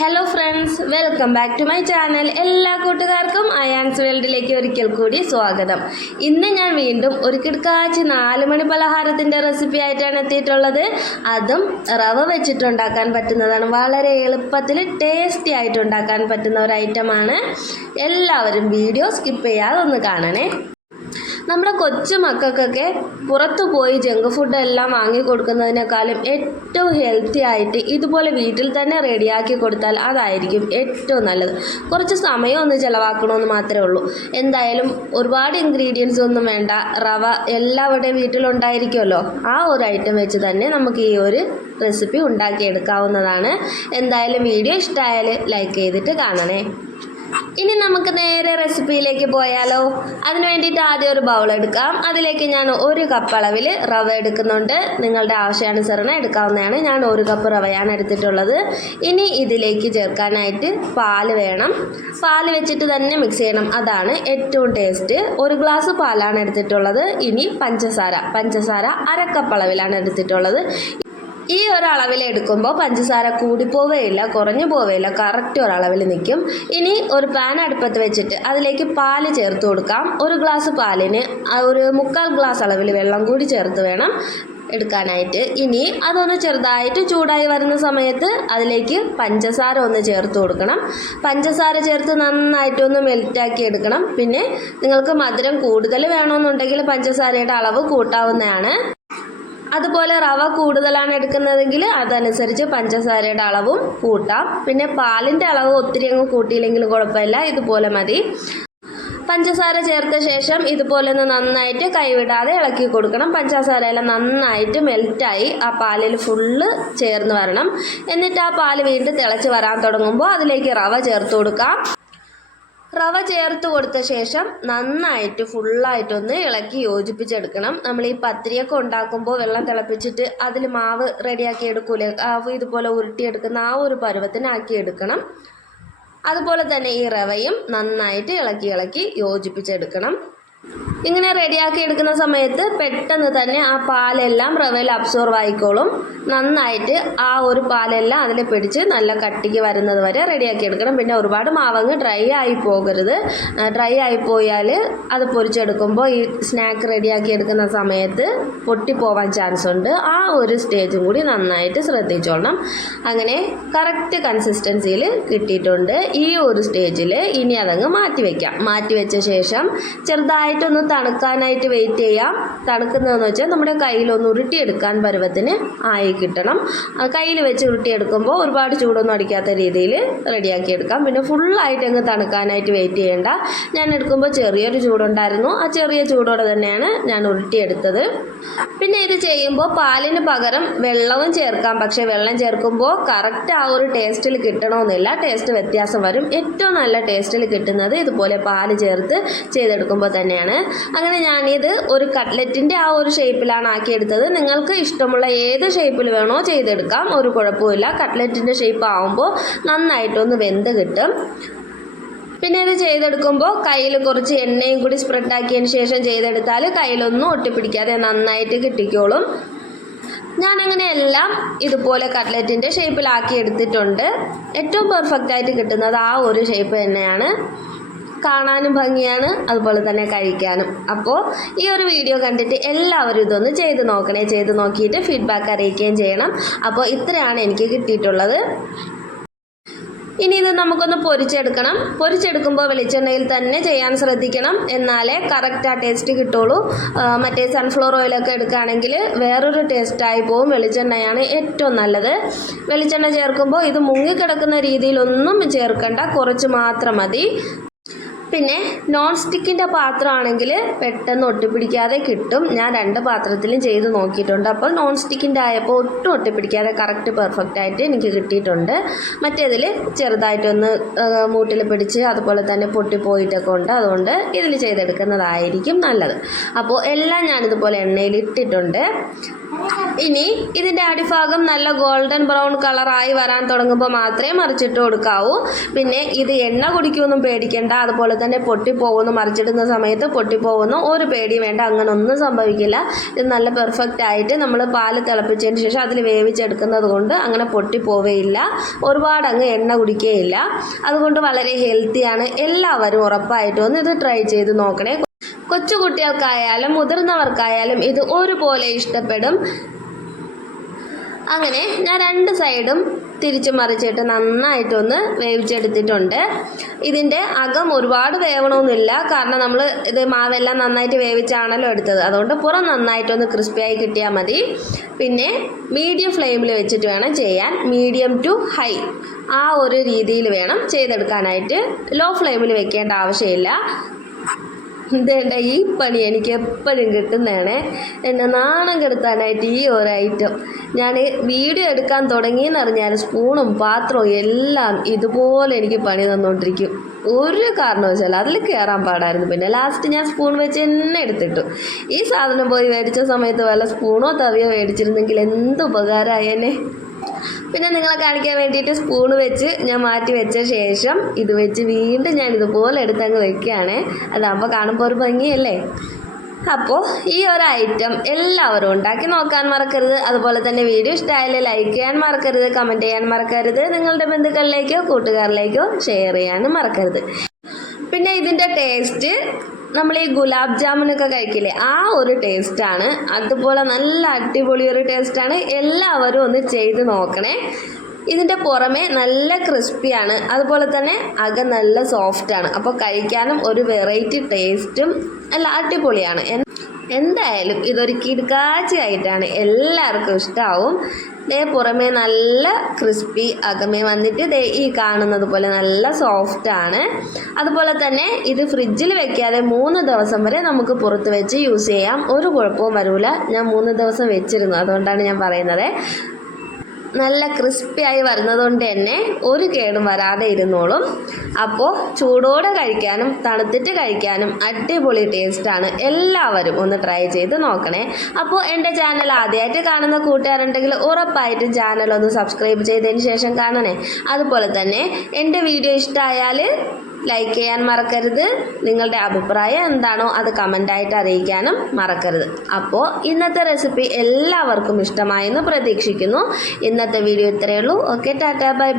Hello friends, welcome back to my channel. എല്ലാ കൂട്ടുകാർക്കും അയാൻസ് വേൾഡിലേക്ക് ഒരിക്കൽ കൂടി സ്വാഗതം. ഇന്ന് ഞാൻ വീണ്ടും ഒരു കിടക്കാച്ചി 4 മണി പലഹാരത്തിൻ്റെ റെസിപ്പി ആയിട്ടാണ് എത്തിയിട്ടുള്ളത്. അതും റവ വെച്ചിട്ടുണ്ടാക്കാൻ പറ്റുന്നതാണ്. വളരെ എളുപ്പത്തിൽ ടേസ്റ്റി ആയിട്ട് ഉണ്ടാക്കാൻ പറ്റുന്ന ഒരു ഐറ്റമാണ്. എല്ലാവരും വീഡിയോ സ്കിപ്പ് ചെയ്യാതെ ഒന്ന് കാണണേ. നമ്മുടെ കൊച്ചു മക്കൾക്കൊക്കെ പുറത്തു പോയി ജങ്ക് ഫുഡ് എല്ലാം വാങ്ങി കൊടുക്കുന്നതിനേക്കാളും ഏറ്റവും ഹെൽത്തി ആയിട്ട് ഇതുപോലെ വീട്ടിൽ തന്നെ റെഡിയാക്കി കൊടുത്താൽ അതായിരിക്കും ഏറ്റവും നല്ലത്. കുറച്ച് സമയം ഒന്ന് ചിലവാക്കണമെന്ന് മാത്രമേ ഉള്ളൂ. എന്തായാലും ഒരുപാട് ഇൻഗ്രീഡിയൻസ് ഒന്നും വേണ്ട. റവ എല്ലാവരുടെയും വീട്ടിലുണ്ടായിരിക്കുമല്ലോ. ആ ഒരു ഐറ്റം വെച്ച് തന്നെ നമുക്ക് ഈ ഒരു റെസിപ്പി ഉണ്ടാക്കിയെടുക്കാവുന്നതാണ്. എന്തായാലും വീഡിയോ ഇഷ്ടമായാൽ ലൈക്ക് ചെയ്തിട്ട് കാണണേ. ഇനി നമുക്ക് നേരെ റെസിപ്പിയിലേക്ക് പോയാലോ. അതിന് വേണ്ടിയിട്ട് ആദ്യം ഒരു ബൗൾ എടുക്കാം. അതിലേക്ക് ഞാൻ 1 കപ്പ് അളവിൽ റവ എടുക്കുന്നുണ്ട്. നിങ്ങളുടെ ആവശ്യാനുസരണം എടുക്കാവുന്നതാണ്. ഞാൻ 1 കപ്പ് റവയാണ് എടുത്തിട്ടുള്ളത്. ഇനി ഇതിലേക്ക് ചേർക്കാനായിട്ട് പാല് വേണം. പാല് വെച്ചിട്ട് തന്നെ മിക്സ് ചെയ്യണം, അതാണ് ഏറ്റവും ടേസ്റ്റ്. 1 ഗ്ലാസ് പാലാണ് എടുത്തിട്ടുള്ളത്. ഇനി പഞ്ചസാര 1/2 കപ്പ് അളവിലാണ് എടുത്തിട്ടുള്ളത്. ഈ ഒരളവിൽ എടുക്കുമ്പോൾ പഞ്ചസാര കൂടിപ്പോവുകയില്ല, കുറഞ്ഞു പോവുകയില്ല, കറക്റ്റ് ഒരളവിൽ നിൽക്കും. ഇനി ഒരു പാൻ അടുപ്പത്ത് വെച്ചിട്ട് അതിലേക്ക് പാല് ചേർത്ത് കൊടുക്കാം. 1 ഗ്ലാസ് പാലിന് ഒരു 1/4 ഗ്ലാസ് അളവിൽ വെള്ളം കൂടി ചേർത്ത് വേണം എടുക്കാനായിട്ട്. ഇനി അതൊന്ന് ചെറുതായിട്ട് ചൂടായി വരുന്ന സമയത്ത് അതിലേക്ക് പഞ്ചസാര ഒന്ന് ചേർത്ത് കൊടുക്കണം. പഞ്ചസാര ചേർത്ത് നന്നായിട്ടൊന്ന് മെൽറ്റാക്കി എടുക്കണം. പിന്നെ നിങ്ങൾക്ക് മധുരം കൂടുതൽ വേണമെന്നുണ്ടെങ്കിൽ പഞ്ചസാരയുടെ അളവ് കൂട്ടാവുന്നതാണ്. അതുപോലെ റവ കൂടുതലാണ് എടുക്കുന്നതെങ്കിൽ അതനുസരിച്ച് പഞ്ചസാരയുടെ അളവും കൂട്ടാം. പിന്നെ പാലിൻ്റെ അളവ് ഒത്തിരി അങ്ങ് കൂട്ടിയില്ലെങ്കിലും കുഴപ്പമില്ല, ഇതുപോലെ മതി. പഞ്ചസാര ചേർത്ത ശേഷം ഇതുപോലെ ഒന്ന് നന്നായിട്ട് കൈവിടാതെ ഇളക്കി കൊടുക്കണം. പഞ്ചസാര എല്ലാം നന്നായിട്ട് മെൽറ്റായി ആ പാലിൽ ഫുള്ള് ചേർന്ന് വരണം. എന്നിട്ട് ആ പാല് വീണ്ടും തിളച്ച് വരാൻ തുടങ്ങുമ്പോൾ അതിലേക്ക് റവ ചേർത്ത് കൊടുക്കാം. റവ ചേർത്ത് കൊടുത്ത ശേഷം നന്നായിട്ട് ഫുള്ളായിട്ടൊന്ന് ഇളക്കി യോജിപ്പിച്ചെടുക്കണം. നമ്മൾ ഈ പത്തിരിയൊക്കെ ഉണ്ടാക്കുമ്പോൾ വെള്ളം തിളപ്പിച്ചിട്ട് അതിൽ മാവ് റെഡിയാക്കി എടുക്കൂലേ, ഇതുപോലെ ഉരുട്ടിയെടുക്കുന്ന ആ ഒരു പരുവത്തിനാക്കി എടുക്കണം. അതുപോലെ തന്നെ ഈ റവയും നന്നായിട്ട് ഇളക്കി യോജിപ്പിച്ചെടുക്കണം. ഇങ്ങനെ റെഡിയാക്കി എടുക്കുന്ന സമയത്ത് പെട്ടെന്ന് തന്നെ ആ പാലെല്ലാം റവയിൽ അബ്സോർവ് ആയിക്കോളും. നന്നായിട്ട് ആ ഒരു പാലെല്ലാം അതിൽ പിടിച്ച് നല്ല കട്ടിക്ക് വരുന്നത് വരെ റെഡിയാക്കി എടുക്കണം. പിന്നെ ഒരുപാട് മാവങ്ങ് ഡ്രൈ ആയി പോകരുത്. ഡ്രൈ ആയിപ്പോയാൽ അത് പൊരിച്ചെടുക്കുമ്പോൾ ഈ സ്നാക്ക് റെഡിയാക്കി എടുക്കുന്ന സമയത്ത് പൊട്ടിപ്പോവാൻ ചാൻസ് ഉണ്ട്. ആ ഒരു സ്റ്റേജും കൂടി നന്നായിട്ട് ശ്രദ്ധിച്ചോളണം. അങ്ങനെ കറക്റ്റ് കൺസിസ്റ്റൻസിയിൽ കിട്ടിയിട്ടുണ്ട്. ഈ ഒരു സ്റ്റേജിൽ ഇനി അതങ്ങ് മാറ്റി വെച്ച ശേഷം ചെറുതായിട്ടൊന്ന് തണുക്കാനായിട്ട് വെയിറ്റ് ചെയ്യാം. തണുക്കുന്നതെന്ന് വെച്ചാൽ നമ്മുടെ കയ്യിലൊന്ന് ഉരുട്ടിയെടുക്കാൻ പരുവത്തിന് ആയി കിട്ടണം. കയ്യിൽ വെച്ച് ഉരുട്ടിയെടുക്കുമ്പോൾ ഒരുപാട് ചൂടൊന്നും അടിക്കാത്ത രീതിയിൽ റെഡിയാക്കി എടുക്കാം. പിന്നെ ഫുള്ളായിട്ട് അങ്ങ് തണുക്കാനായിട്ട് വെയിറ്റ് ചെയ്യേണ്ട. ഞാൻ എടുക്കുമ്പോൾ ചെറിയൊരു ചൂടുണ്ടായിരുന്നു. ആ ചെറിയ ചൂടോടെ തന്നെയാണ് ഞാൻ ഉരുട്ടിയെടുത്തത്. പിന്നെ ഇത് ചെയ്യുമ്പോൾ പാലിന് പകരം വെള്ളവും ചേർക്കാം. പക്ഷേ വെള്ളം ചേർക്കുമ്പോൾ കറക്റ്റ് ആ ഒരു ടേസ്റ്റിൽ കിട്ടണമെന്നില്ല, ടേസ്റ്റ് വ്യത്യാസം വരും. ഏറ്റവും നല്ല ടേസ്റ്റിൽ കിട്ടുന്നത് ഇതുപോലെ പാല് ചേർത്ത് ചെയ്തെടുക്കുമ്പോൾ തന്നെയാണ്. അങ്ങനെ ഞാനിത് ഒരു കട്ട്ലറ്റിൻ്റെ ആ ഒരു ഷേപ്പിലാണ് ആക്കിയെടുത്തത്. നിങ്ങൾക്ക് ഇഷ്ടമുള്ള ഏത് ഷേപ്പിൽ വേണോ ചെയ്തെടുക്കാം, ഒരു കുഴപ്പമില്ല. കട്ട്ലറ്റിൻ്റെ ഷേപ്പ് ആകുമ്പോൾ നന്നായിട്ടൊന്ന് വെന്ത് കിട്ടും. പിന്നെ ഇത് ചെയ്തെടുക്കുമ്പോൾ കയ്യിൽ കുറച്ച് എണ്ണയും കൂടി സ്പ്രെഡാക്കിയതിന് ശേഷം ചെയ്തെടുത്താൽ കയ്യിലൊന്നും ഒട്ടിപ്പിടിക്കാതെ നന്നായിട്ട് കിട്ടിക്കോളും. ഞാനങ്ങനെ എല്ലാം ഇതുപോലെ കട്ട്ലറ്റിൻ്റെ ഷേപ്പിലാക്കി എടുത്തിട്ടുണ്ട്. ഏറ്റവും പെർഫെക്റ്റായിട്ട് കിട്ടുന്നത് ആ ഒരു ഷേപ്പ് തന്നെയാണ്. കാണാനും ഭംഗിയാണ്, അതുപോലെ തന്നെ കഴിക്കാനും. അപ്പോൾ ഈ ഒരു വീഡിയോ കണ്ടിട്ട് എല്ലാവരും ഇതൊന്ന് ചെയ്ത് നോക്കണേ. ചെയ്ത് നോക്കിയിട്ട് ഫീഡ്ബാക്ക് അറിയിക്കുകയും ചെയ്യണം. അപ്പോൾ ഇത്രയാണ് എനിക്ക് കിട്ടിയിട്ടുള്ളത്. ഇനി ഇത് നമുക്കൊന്ന് പൊരിച്ചെടുക്കണം. പൊരിച്ചെടുക്കുമ്പോൾ വെളിച്ചെണ്ണയിൽ തന്നെ ചെയ്യാൻ ശ്രദ്ധിക്കണം, എന്നാലേ കറക്റ്റ് ആ ടേസ്റ്റ് കിട്ടുള്ളൂ. മറ്റേ സൺഫ്ലവർ ഓയിലൊക്കെ എടുക്കുകയാണെങ്കിൽ വേറൊരു ടേസ്റ്റായി പോവും. വെളിച്ചെണ്ണയാണ് ഏറ്റവും നല്ലത്. വെളിച്ചെണ്ണ ചേർക്കുമ്പോൾ ഇത് മുങ്ങിക്കിടക്കുന്ന രീതിയിലൊന്നും ചേർക്കണ്ട, കുറച്ച് മാത്രം മതി. പിന്നെ നോൺ സ്റ്റിക്കിൻ്റെ പാത്രമാണെങ്കിൽ പെട്ടെന്ന് ഒട്ടിപ്പിടിക്കാതെ കിട്ടും. ഞാൻ 2 പാത്രത്തിലും ചെയ്ത് നോക്കിയിട്ടുണ്ട്. അപ്പോൾ നോൺ സ്റ്റിക്കിൻ്റെ ആയപ്പോൾ ഒട്ടും ഒട്ടിപ്പിടിക്കാതെ കറക്റ്റ് പെർഫെക്റ്റായിട്ട് എനിക്ക് കിട്ടിയിട്ടുണ്ട്. മറ്റേതിൽ ചെറുതായിട്ടൊന്ന് മൂട്ടിൽ പിടിച്ച് അതുപോലെ തന്നെ പൊട്ടിപ്പോയിട്ടൊക്കെ ഉണ്ട്. അതുകൊണ്ട് ഇതിൽ ചെയ്തെടുക്കുന്നതായിരിക്കും നല്ലത്. അപ്പോൾ എല്ലാം ഞാനിതുപോലെ എണ്ണയിൽ ഇട്ടിട്ടുണ്ട്. ഇനി ഇതിൻ്റെ അടിഭാഗം നല്ല ഗോൾഡൻ ബ്രൗൺ കളറായി വരാൻ തുടങ്ങുമ്പോൾ മാത്രമേ മറിച്ചിട്ട് കൊടുക്കാവൂ. പിന്നെ ഇത് എണ്ണ കുടിക്കുമെന്നും പേടിക്കേണ്ട, അതുപോലെ തന്നെ പൊട്ടിപ്പോകുന്നു, മറിച്ചിടുന്ന സമയത്ത് പൊട്ടിപ്പോകുന്നു ഒരു പേടി വേണ്ട, അങ്ങനെ ഒന്നും സംഭവിക്കില്ല. ഇത് നല്ല പെർഫെക്റ്റ് ആയിട്ട് നമ്മൾ പാല് തിളപ്പിച്ചതിന് ശേഷം അതിൽ വേവിച്ചെടുക്കുന്നത് കൊണ്ട് അങ്ങനെ പൊട്ടിപ്പോവുകയില്ല, ഒരുപാട് അങ്ങ് എണ്ണ കുടിക്കുകയില്ല. അതുകൊണ്ട് വളരെ ഹെൽത്തിയാണ്. എല്ലാവരും ഉറപ്പായിട്ടും ഒന്ന് ഇത് ട്രൈ ചെയ്ത് നോക്കണേ. കൊച്ചു കുട്ടികൾക്കായാലും മുതിർന്നവർക്കായാലും ഇത് ഒരുപോലെ ഇഷ്ടപ്പെടും. അങ്ങനെ ഞാൻ രണ്ട് സൈഡും തിരിച്ചു മറിച്ചിട്ട് നന്നായിട്ടൊന്ന് വേവിച്ചെടുത്തിട്ടുണ്ട്. ഇതിൻ്റെ അകം ഒരുപാട് വേവണമെന്നില്ല, കാരണം നമ്മൾ ഇത് മാവെല്ലാം നന്നായിട്ട് വേവിച്ചാണല്ലോ എടുത്തത്. അതുകൊണ്ട് പുറം നന്നായിട്ടൊന്ന് ക്രിസ്പിയായി കിട്ടിയാൽ മതി. പിന്നെ മീഡിയം ഫ്ലെയിമിൽ വെച്ചിട്ട് വേണം ചെയ്യാൻ, മീഡിയം ടു ഹൈ ആ ഒരു രീതിയിൽ വേണം ചെയ്തെടുക്കാനായിട്ട്. ലോ ഫ്ലെയിമിൽ വെക്കേണ്ട ആവശ്യമില്ല. ഇതേണ്ട ഈ പണി എനിക്ക് എപ്പോഴും കിട്ടുന്നതാണ്. എന്നെ നാണം കെടുത്താനായിട്ട് ഈ ഒരു ഐറ്റം. ഞാൻ വീഡിയോ എടുക്കാൻ തുടങ്ങിയെന്നറിഞ്ഞാൽ സ്പൂണും പാത്രവും എല്ലാം ഇതുപോലെ എനിക്ക് പണി തന്നുകൊണ്ടിരിക്കും. ഒരു കാരണവശാലും അതിൽ കയറാൻ പാടായിരുന്നു. പിന്നെ ലാസ്റ്റ് ഞാൻ സ്പൂൺ വെച്ച് തന്നെ എടുത്തിട്ടു. ഈ സാധനം പോയി മേടിച്ച സമയത്ത് വല്ല സ്പൂണോ തവിയോ മേടിച്ചിരുന്നെങ്കിൽ എന്ത് ഉപകാരമായേനെ. പിന്നെ നിങ്ങളെ കാണിക്കാൻ വേണ്ടിയിട്ട് സ്പൂൺ വെച്ച് ഞാൻ മാറ്റി വെച്ച ശേഷം ഇത് വെച്ച് വീണ്ടും ഞാൻ ഇതുപോലെ എടുത്തങ്ങ് വെക്കുകയാണ്. അതാകുമ്പോൾ കാണുമ്പോൾ ഒരു ഭംഗിയല്ലേ. അപ്പോൾ ഈ ഒരു ഐറ്റം എല്ലാവരും ഉണ്ടാക്കി നോക്കാൻ മറക്കരുത്. അതുപോലെ തന്നെ വീഡിയോ ഇഷ്ടമായാലും ലൈക്ക് ചെയ്യാൻ മറക്കരുത്, കമൻറ്റ് ചെയ്യാൻ മറക്കരുത്, നിങ്ങളുടെ ബന്ധുക്കളിലേക്കോ കൂട്ടുകാരിലേക്കോ ഷെയർ ചെയ്യാനും മറക്കരുത്. പിന്നെ ഇതിൻ്റെ ടേസ്റ്റ് നമ്മൾ ഈ ഗുലാബ് ജാമുനൊക്കെ കഴിക്കില്ലേ, ആ ഒരു ടേസ്റ്റാണ്. അതുപോലെ നല്ല അടിപൊളി ഒരു ടേസ്റ്റാണ്. എല്ലാവരും ഒന്ന് ചെയ്ത് നോക്കണേ. ഇതിൻ്റെ പുറമെ നല്ല ക്രിസ്പിയാണ്, അതുപോലെ തന്നെ അകം നല്ല സോഫ്റ്റാണ്. അപ്പോൾ കഴിക്കാനും ഒരു വെറൈറ്റി ടേസ്റ്റും നല്ല അടിപൊളിയാണ്. എന്തായാലും ഇതൊരു കിടുക്കാച്ചി ആയിട്ടാണ്, എല്ലാവർക്കും ഇഷ്ടമാവും. പുറമേ നല്ല ക്രിസ്പി, അകമേ വന്നിട്ട് ഈ കാണുന്നത് പോലെ നല്ല സോഫ്റ്റാണ്. അതുപോലെ തന്നെ ഇത് ഫ്രിഡ്ജിൽ വെക്കാതെ 3 ദിവസം വരെ നമുക്ക് പുറത്ത് വെച്ച് യൂസ് ചെയ്യാം, ഒരു കുഴപ്പവും വരില്ല. ഞാൻ 3 ദിവസം വെച്ചിരുന്നു, അതുകൊണ്ടാണ് ഞാൻ പറയുന്നത്. നല്ല ക്രിസ്പിയായി വരുന്നതുകൊണ്ട് തന്നെ ഒരു കേടും വരാതെ ഇരുന്നോളും. അപ്പോൾ ചൂടോടെ കഴിക്കാനും തണുത്തിട്ട് കഴിക്കാനും അടിപൊളി ടേസ്റ്റാണ്. എല്ലാവരും ഒന്ന് ട്രൈ ചെയ്ത് നോക്കണേ. അപ്പോൾ എൻ്റെ ചാനൽ ആദ്യമായിട്ട് കാണുന്ന കൂട്ടുകാരുണ്ടെങ്കിൽ ഉറപ്പായിട്ടും ചാനൽ ഒന്ന് സബ്സ്ക്രൈബ് ചെയ്തതിന് ശേഷം കാണണേ. അതുപോലെ തന്നെ എൻ്റെ വീഡിയോ ഇഷ്ടമായാൽ ലൈക്ക് ചെയ്യാൻ മറക്കരുത്. നിങ്ങളുടെ അഭിപ്രായം എന്താണോ അത് കമൻ്റായിട്ട് അറിയിക്കാനും മറക്കരുത്. അപ്പോൾ ഇന്നത്തെ റെസിപ്പി എല്ലാവർക്കും ഇഷ്ടമായെന്ന് പ്രതീക്ഷിക്കുന്നു. ഇന്നത്തെ വീഡിയോ ഇത്രയേ ഉള്ളൂ. Okay, Tata, bye bye.